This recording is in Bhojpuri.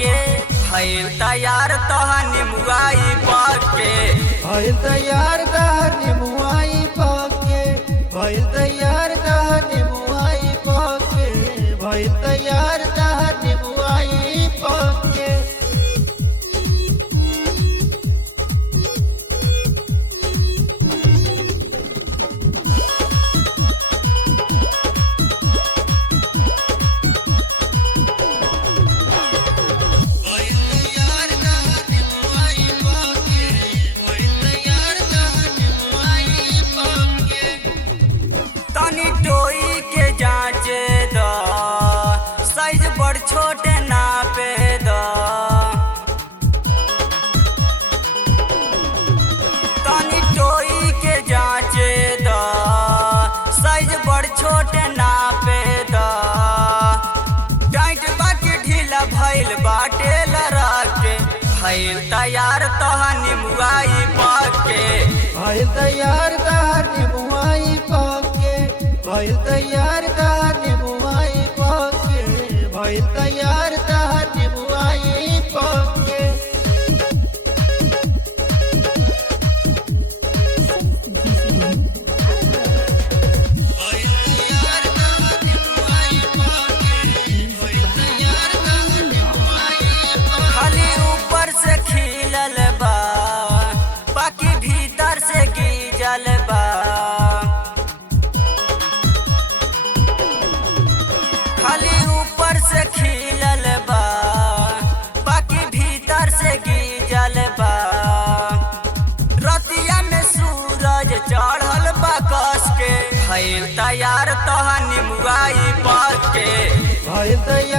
के भइल तैयार तहनी मुआई पके भइल तैयार तहनी मुआई पके भइल तैयार तहनी मुआई पके भइल तैयार तहनी मुआई पके टोई के जांचे द साइज बड़ छोटे नापे द तनी टोई के जांचे द साइज बड़ छोटे नापे द टाइट बाकी ढीला भइल बाटे लड़ा के भइल तैयार तहनी मुआई पके भइल तैयार तहनी मुआई पके भइल तैयार तहनी मुआई पके भइल तैयार तहनी मुआई पके खाली ऊपर से खिलल बा बाकी भीतर से गीजल बा खाली ऊपर से खिलल बा बाकी भीतर से गीजल बा रतिया में सूरज चढ़ल बा कस के भइल तैयार तहनी मुआई पके भइल तैयार